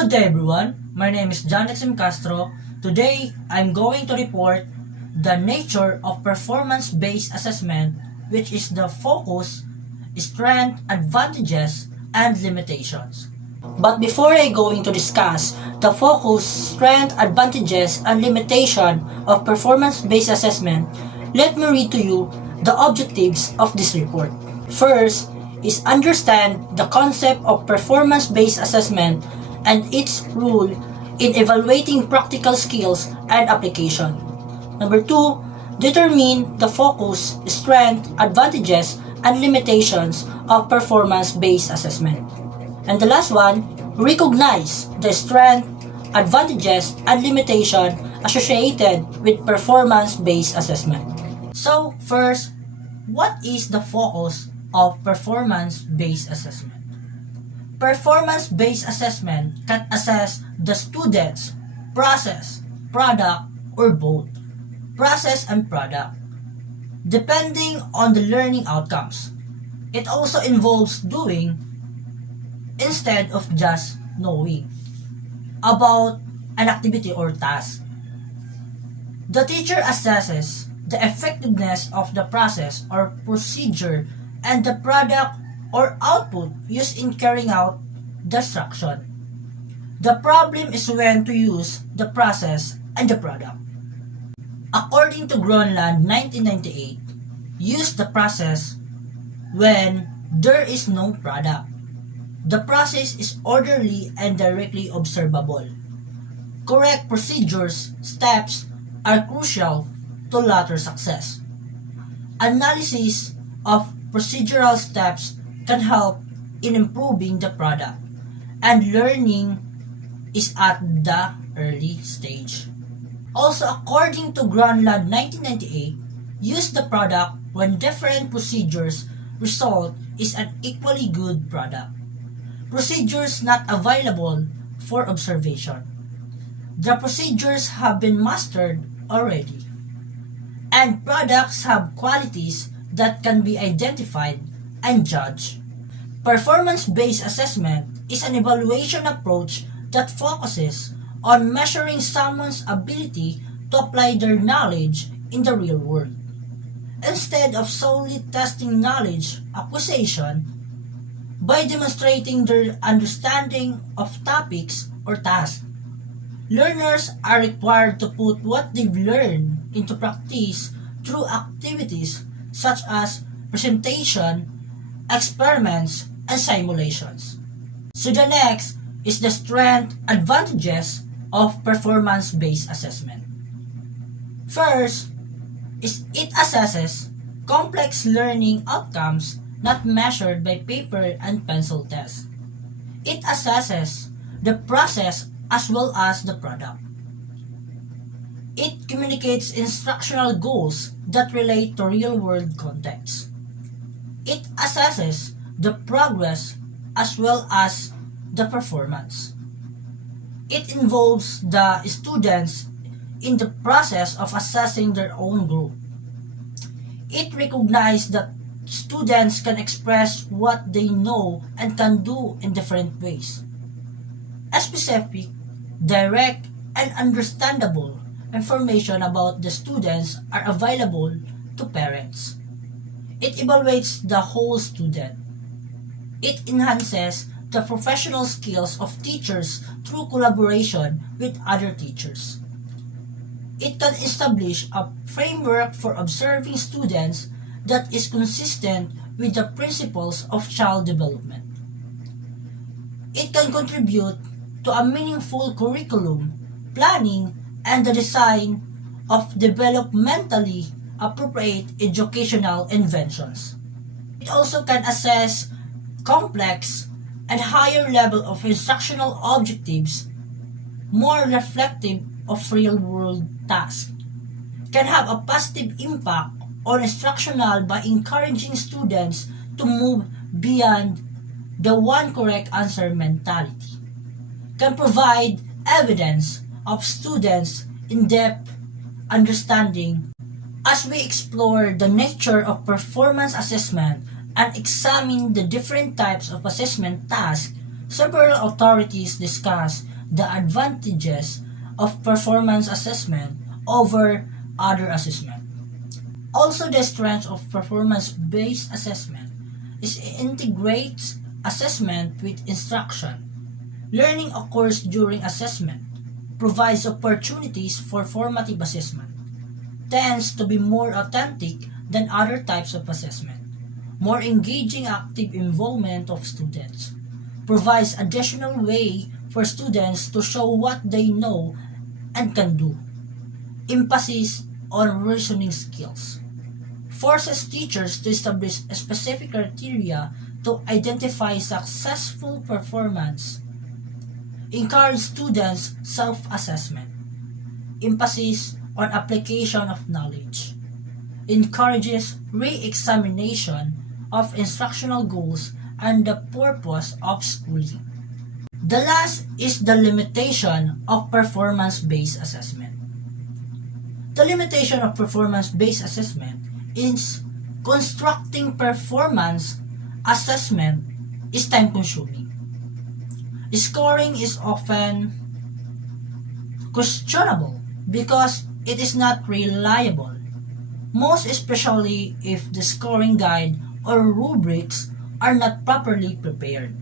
Good day everyone, my name is John X. M. Castro. Today, I'm going to report the nature of performance-based assessment, which is the focus, strength, advantages, and limitations. But before I going to discuss the focus, strength, advantages, and limitation of performance-based assessment, let me read to you the objectives of this report. First is understand the concept of performance-based assessment and its role in evaluating practical skills and application. Number 2, determine the focus, strength, advantages, and limitations of performance-based assessment. And the last one, recognize the strength, advantages, and limitation associated with performance-based assessment. So first, what is the focus of performance-based assessment? Performance-based assessment can assess the student's process, product, or both, process and product, depending on the learning outcomes. It also involves doing instead of just knowing about an activity or task. The teacher assesses the effectiveness of the process or procedure and the product or output used in carrying out the instruction. The problem is when to use the process and the product. According to Gronlund 1998, use the process when there is no product. The process is orderly and directly observable. Correct procedures, steps are crucial to latter success. Analysis of procedural steps can help in improving the product, and learning is at the early stage. Also, according to Gronlund 1998, use the product when different procedures result is an equally good product. Procedures not available for observation. The procedures have been mastered already, and products have qualities that can be identified and judged. Performance-based assessment is an evaluation approach that focuses on measuring someone's ability to apply their knowledge in the real world. Instead of solely testing knowledge acquisition by demonstrating their understanding of topics or tasks, learners are required to put what they've learned into practice through activities such as presentation, experiments, and simulations. So the next is the strength advantages of performance-based assessment. First is it assesses complex learning outcomes not measured by paper and pencil tests. It assesses the process as well as the product. It communicates instructional goals that relate to real-world context. It assesses the progress as well as the performance. It involves the students in the process of assessing their own group. It recognizes that students can express what they know and can do in different ways. A specific, direct, and understandable information about the students are available to parents. It evaluates the whole student. It enhances the professional skills of teachers through collaboration with other teachers. It can establish a framework for observing students that is consistent with the principles of child development. It can contribute to a meaningful curriculum, planning, and the design of developmentally appropriate educational inventions. It also can assess complex and higher level of instructional objectives more reflective of real-world tasks, can have a positive impact on instructional by encouraging students to move beyond the one correct answer mentality, can provide evidence of students' in-depth understanding. As we explore the nature of performance assessment and examine the different types of assessment tasks, Several authorities discuss the advantages of performance assessment over other assessment. Also, the strength of performance-based assessment is it integrates assessment with instruction. Learning occurs during assessment, provides opportunities for formative assessment, tends to be more authentic than other types of assessment, more engaging active involvement of students, provides additional way for students to show what they know and can do, emphasis on reasoning skills, forces teachers to establish specific criteria to identify successful performance, encourage students self-assessment, emphasis on application of knowledge, encourages re-examination of instructional goals and the purpose of schooling. The last is the limitation of performance-based assessment. The limitation of performance-based assessment is constructing performance assessment is time-consuming. Scoring is often questionable because it is not reliable, most especially if the scoring guide or rubrics are not properly prepared.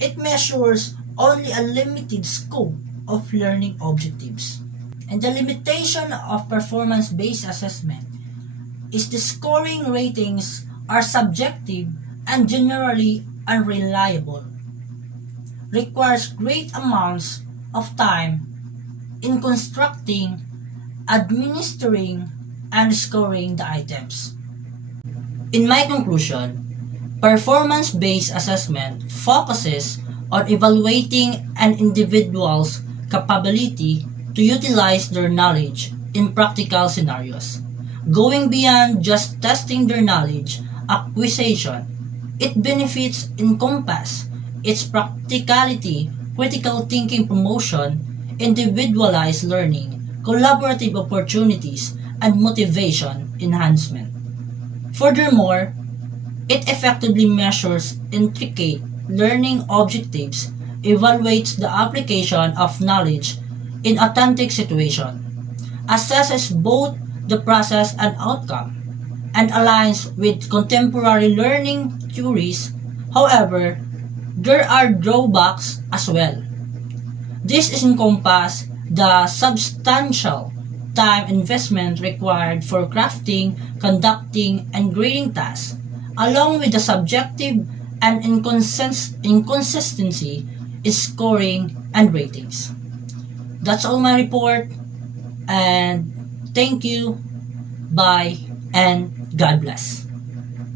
It measures only a limited scope of learning objectives. And the limitation of performance-based assessment is the scoring ratings are subjective and generally unreliable, requires great amounts of time in constructing, administering, and scoring the items. In my conclusion, performance-based assessment focuses on evaluating an individual's capability to utilize their knowledge in practical scenarios. Going beyond just testing their knowledge acquisition, its benefits encompass its practicality, critical thinking promotion, individualized learning, collaborative opportunities, and motivation enhancement. Furthermore, it effectively measures intricate learning objectives, evaluates the application of knowledge in authentic situations, assesses both the process and outcome, and aligns with contemporary learning theories. However, there are drawbacks as well. This encompasses the substantial time investment required for crafting, conducting, and grading tasks, along with the subjective and inconsistency in scoring and ratings. That's all my report, and thank you, bye, and God bless.